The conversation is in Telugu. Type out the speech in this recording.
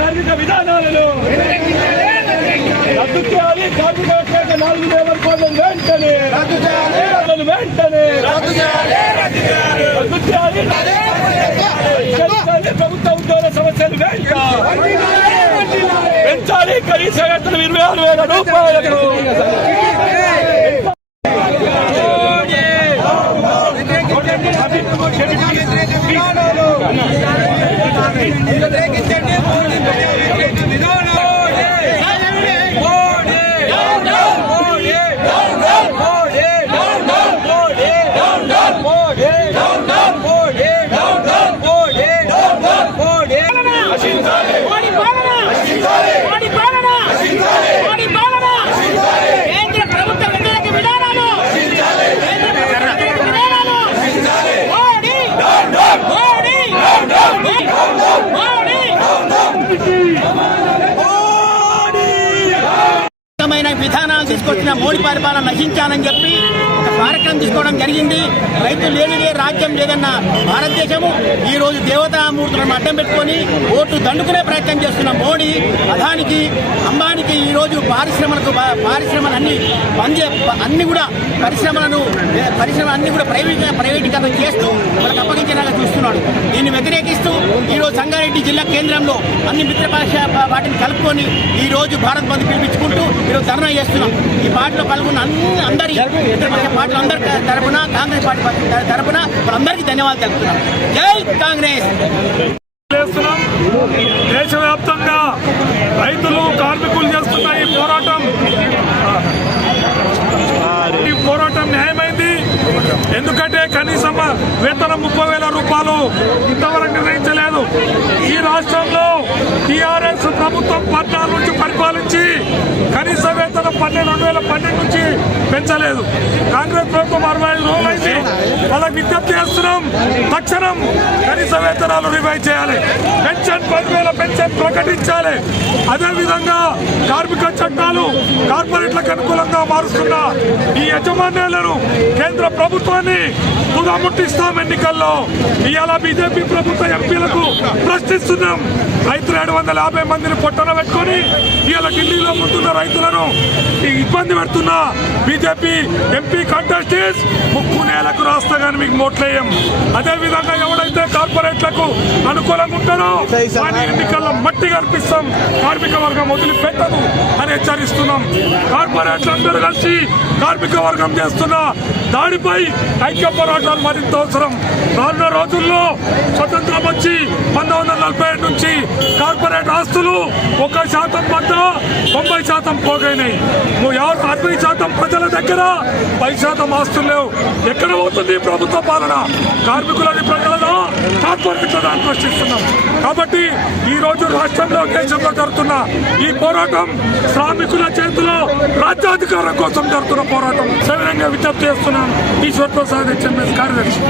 కార్మిక విధానాలను రద్దు చేయాలి. కార్మిక వ్యతిరేక నాలుగు లేబర్ కోడ్లను వెంటనే రద్దు చేయాలి. వెంటనే రద్దు చేయాలి. రద్దు చేయాలి. ప్రభుత్వ ఉద్యోగ సమస్యలు పెంచాలి కనీస వేతనం ఇరవై ఆరు వేల రూపాయలకు. విధానాలు తీసుకొచ్చిన మోడీ పరిపాలన నశించాలని చెప్పి ఒక కార్యక్రమం తీసుకోవడం జరిగింది. రైతు లేని రాజ్యం లేదన్న భారతదేశము ఈ రోజు దేవతామూర్తులను అడ్డం పెట్టుకొని ఓట్లు దండుకునే ప్రయత్నం చేస్తున్న మోడీ అదానికి అంబానికి ఈ రోజు పారిశ్రమలకు బా- పారిశ్రమలు అన్ని అన్ని కూడా పరిశ్రమలను పరిశ్రమలన్నీ అన్ని కూడా ప్రైవేట్ ప్రైవేటీకరణ చేస్తూ వాళ్ళకి అప్పగించేలాగా చూస్తున్నాడు. దీన్ని వ్యతిరేకి ఈ రోజు సంగారెడ్డి జిల్లా కేంద్రంలో అన్ని మిత్రపక్ష వాటిని కలుపుకొని ఈ రోజు భారత్ బంద్ పిలిపించుకుంటూ ఈరోజు ధర్నా చేస్తున్నాం. ఈ పార్టీలో పాల్గొన్న అన్ని అందరి మిత్రపక్ష పార్టీలు అందరి తరపున కాంగ్రెస్ పార్టీ తరపున వాళ్ళందరికీ ధన్యవాదాలు తెలుపుతున్నాం. జై కాంగ్రెస్! దేశవ్యాప్తంగా రైతులు కార్మికులు చేస్తున్న ఈ పోరాటం ఈ పోరాటం న్యాయమైంది ఎందుకంటే కనీసం వేతనం ముప్పై వేల రూపాయలు ఇంతవరకు నిర్ణయించలేదు. ఈ రాష్ట్రంలో టీఆర్ఎస్ ప్రభుత్వం పద్నాలుగు నుంచి పరిపాలించి కనీస పన్నెండు రెండు వేల పన్నెండు నుంచి పెంచలేదు. కాంగ్రెస్ ప్రభుత్వం అరవై ఐదు రోజులైంది. వాళ్ళకి విజ్ఞప్తి చేస్తున్నాం. తక్షణం కనీస వేతనాలు రివైవ్ చేయాలి. పెన్షన్ పదివేల పెన్షన్ ప్రకటించాలి. అదేవిధంగా కార్మిక చట్టాలు కార్పొరేట్లకు అనుకూలంగా మారుస్తున్న ఈ యజమాన్యాలను కేంద్ర ప్రభుత్వాన్ని తుదముట్టిస్తాం ఎన్నికల్లో. ఇవాళ బీజేపీ ప్రభుత్వ ఎంపీలకు ప్రశ్నిస్తున్నాం. రైతులు ఏడు వందల యాభై మందిని పొట్టన పెట్టుకొని ఇవాళ ఢిల్లీలో ముందున్న రైతులను ఇబ్బంది పెడుతున్న. బీజేపీ ఎంపీ కంటెస్టెంట్స్ ముక్కు నేలకు రాస్తా కానీ మీకు మోట్లేయం అదే విధంగా ఎవడైతే కార్పొరేట్లకు అనుకూలంగా ఉంటారో వారి ఎన్నికల్లో మట్టి కనిపిస్తాం కార్మిక వర్గం వదిలిపెట్టదు అని హెచ్చరిస్తున్నాం. కార్పొరేట్లు అందరూ కలిసి కార్మిక వర్గం చేస్తున్న దాడిపై ఐక్య పోరాటాలు మరింత అవసరం. రానున్న రోజుల్లో స్వతంత్రం వచ్చి పంతొమ్మిది వందల నలభై ఏడు నుంచి కార్పొరేట్ ఆస్తులు ఒక శాతం వద్ద తొంభై శాతం పోగైనాయి. నువ్వు ఎవరు అరవై శాతం ప్రజల దగ్గర. పై శాతం ఆస్తులు లేవు. ఎక్కడ పోతుంది ప్రభుత్వ పాలన? కార్మికులని ప్రజలలో కార్పొరేట్లను అని ప్రశ్నిస్తున్నాం. కాబట్టి ఈ రోజు రాష్ట్రంలో దేశంలో జరుగుతున్న ఈ పోరాటం శ్రామికుల చేతిలో రాజ్యాధికారం కోసం జరుగుతున్న పోరాటం. సవినంగా విజ్ఞప్తి చేస్తున్నాం ఈశ్వర్ ప్రసాద్ హెచ్ఎంఎస్ కార్యదర్శి.